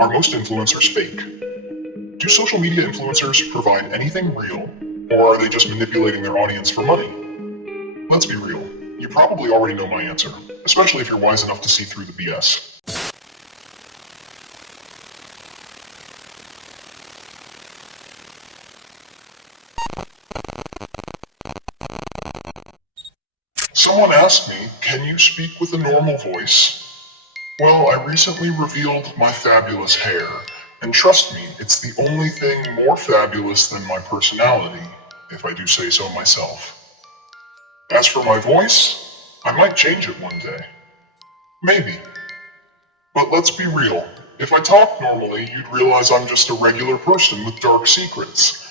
Are most influencers fake? Do social media influencers provide anything real, or are they just manipulating their audience for money? Let's be real. You probably already know my answer, especially if you're wise enough to see through the BS. Someone asked me, can you speak with a normal voice? Well, I recently revealed my fabulous hair, and trust me, it's the only thing more fabulous than my personality, if I do say so myself. As for my voice, I might change it one day. Maybe. But let's be real. If I talked normally, you'd realize I'm just a regular person with dark secrets.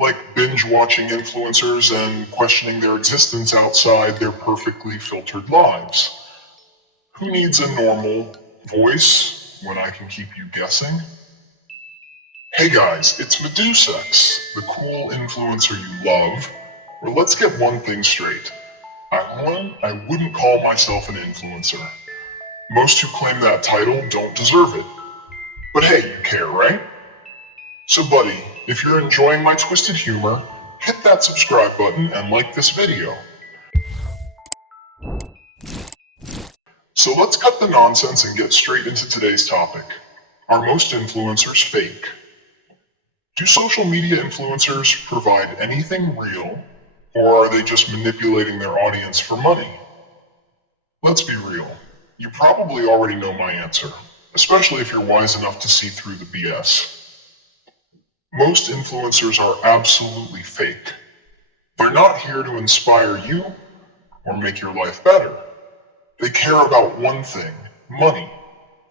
Like binge-watching influencers and questioning their existence outside their perfectly filtered lives. Who needs a normal voice when I can keep you guessing? Hey guys, it's Medusex, the cool influencer you love. Or let's get one thing straight. I wouldn't call myself an influencer. Most who claim that title don't deserve it. But hey, you care, right? So buddy, if you're enjoying my twisted humor, hit that subscribe button and like this video. So let's cut the nonsense and get straight into today's topic. Are most influencers fake? Do social media influencers provide anything real, or are they just manipulating their audience for money? Let's be real. You probably already know my answer, especially if you're wise enough to see through the BS. Most influencers are absolutely fake. They're not here to inspire you or make your life better. They care about one thing, money.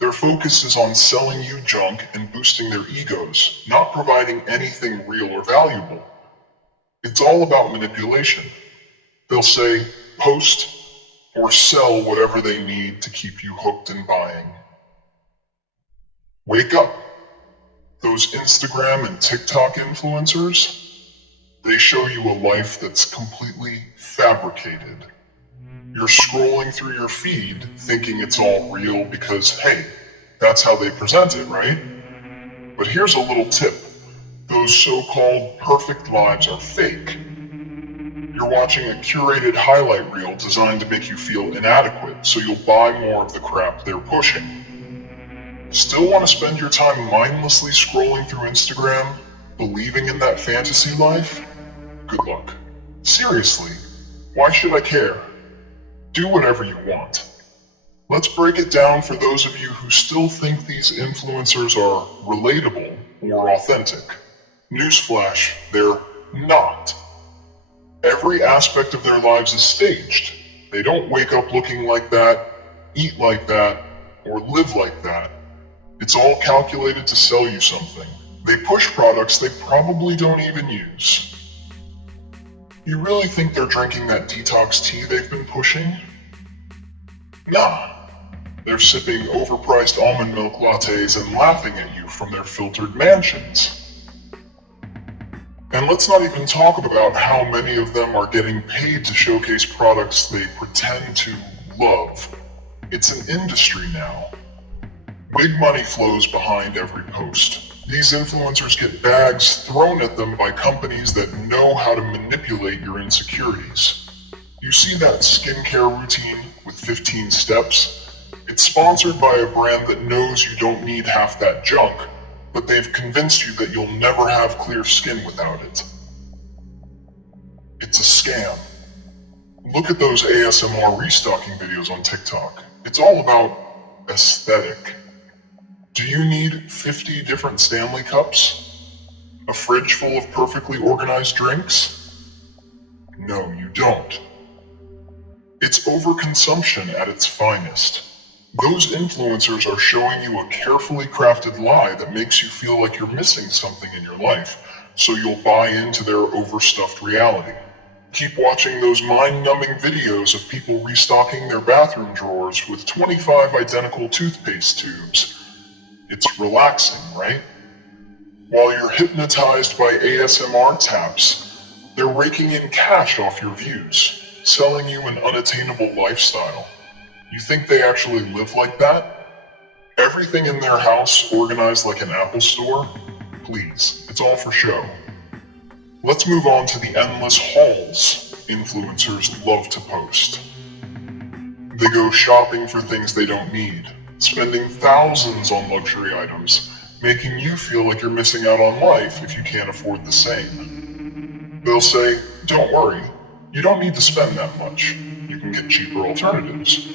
Their focus is on selling you junk and boosting their egos, not providing anything real or valuable. It's all about manipulation. They'll say, post or sell whatever they need to keep you hooked and buying. Wake up. Those Instagram and TikTok influencers, they show you a life that's completely fabricated. You're scrolling through your feed thinking it's all real because, hey, that's how they present it, right? But here's a little tip. Those so-called perfect lives are fake. You're watching a curated highlight reel designed to make you feel inadequate, so you'll buy more of the crap they're pushing. Still want to spend your time mindlessly scrolling through Instagram, believing in that fantasy life? Good luck. Seriously, why should I care? Do whatever you want. Let's break it down for those of you who still think these influencers are relatable or authentic. Newsflash, they're not. Every aspect of their lives is staged. They don't wake up looking like that, eat like that, or live like that. It's all calculated to sell you something. They push products they probably don't even use. You really think they're drinking that detox tea they've been pushing? Nah. They're sipping overpriced almond milk lattes and laughing at you from their filtered mansions. And let's not even talk about how many of them are getting paid to showcase products they pretend to love. It's an industry now. Big money flows behind every post. These influencers get bags thrown at them by companies that know how to manipulate your insecurities. You see that skincare routine with 15 steps? It's sponsored by a brand that knows you don't need half that junk, but they've convinced you that you'll never have clear skin without it. It's a scam. Look at those ASMR restocking videos on TikTok. It's all about aesthetic. Do you need 50 different Stanley cups? A fridge full of perfectly organized drinks? No, you don't. It's overconsumption at its finest. Those influencers are showing you a carefully crafted lie that makes you feel like you're missing something in your life, so you'll buy into their overstuffed reality. Keep watching those mind-numbing videos of people restocking their bathroom drawers with 25 identical toothpaste tubes. It's relaxing, right? While you're hypnotized by ASMR taps, they're raking in cash off your views, selling you an unattainable lifestyle. You think they actually live like that? Everything in their house organized like an Apple store? Please, it's all for show. Let's move on to the endless hauls influencers love to post. They go shopping for things they don't need, spending thousands on luxury items, making you feel like you're missing out on life if you can't afford the same. They'll say, don't worry, you don't need to spend that much. You can get cheaper alternatives.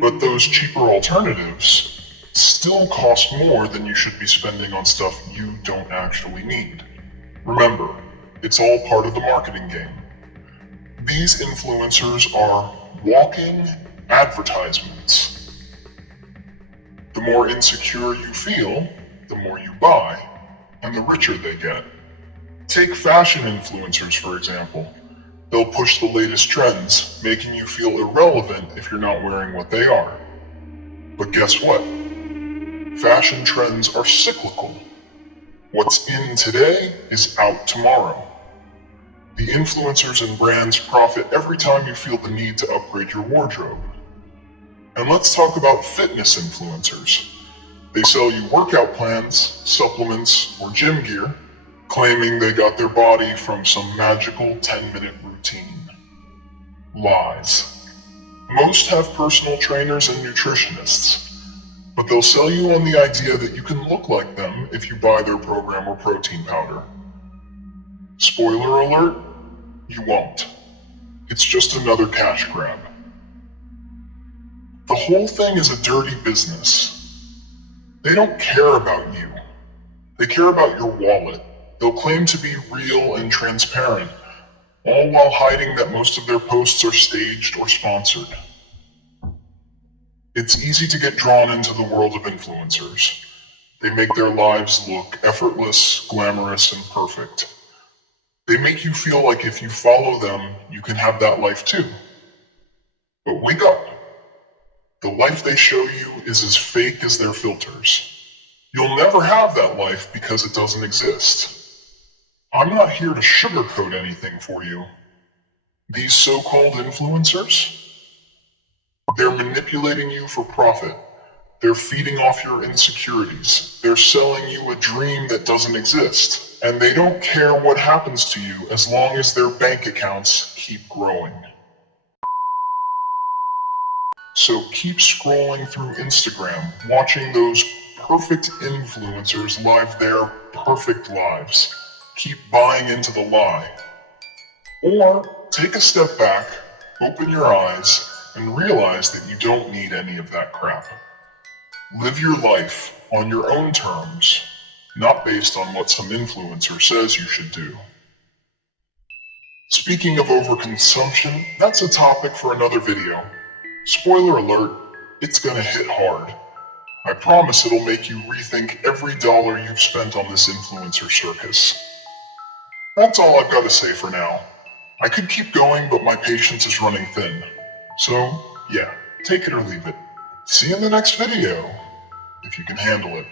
But those cheaper alternatives still cost more than you should be spending on stuff you don't actually need. Remember, it's all part of the marketing game. These influencers are walking advertisements. The more insecure you feel, the more you buy, and the richer they get. Take fashion influencers, for example. They'll push the latest trends, making you feel irrelevant if you're not wearing what they are. But guess what? Fashion trends are cyclical. What's in today is out tomorrow. The influencers and brands profit every time you feel the need to upgrade your wardrobe. And let's talk about fitness influencers. They sell you workout plans, supplements, or gym gear, claiming they got their body from some magical 10-minute routine. Lies. Most have personal trainers and nutritionists, but they'll sell you on the idea that you can look like them if you buy their program or protein powder. Spoiler alert, you won't. It's just another cash grab. The whole thing is a dirty business. They don't care about you. They care about your wallet. They'll claim to be real and transparent, all while hiding that most of their posts are staged or sponsored. It's easy to get drawn into the world of influencers. They make their lives look effortless, glamorous, and perfect. They make you feel like if you follow them, you can have that life too. But wake up. The life they show you is as fake as their filters. You'll never have that life because it doesn't exist. I'm not here to sugarcoat anything for you. These so-called influencers, they're manipulating you for profit. They're feeding off your insecurities. They're selling you a dream that doesn't exist. And they don't care what happens to you as long as their bank accounts keep growing. So keep scrolling through Instagram, watching those perfect influencers live their perfect lives. Keep buying into the lie. Or take a step back, open your eyes, and realize that you don't need any of that crap. Live your life on your own terms, not based on what some influencer says you should do. Speaking of overconsumption, that's a topic for another video. Spoiler alert, it's gonna hit hard. I promise it'll make you rethink every dollar you've spent on this influencer circus. That's all I've got to say for now. I could keep going, but my patience is running thin. So, yeah, take it or leave it. See you in the next video, if you can handle it.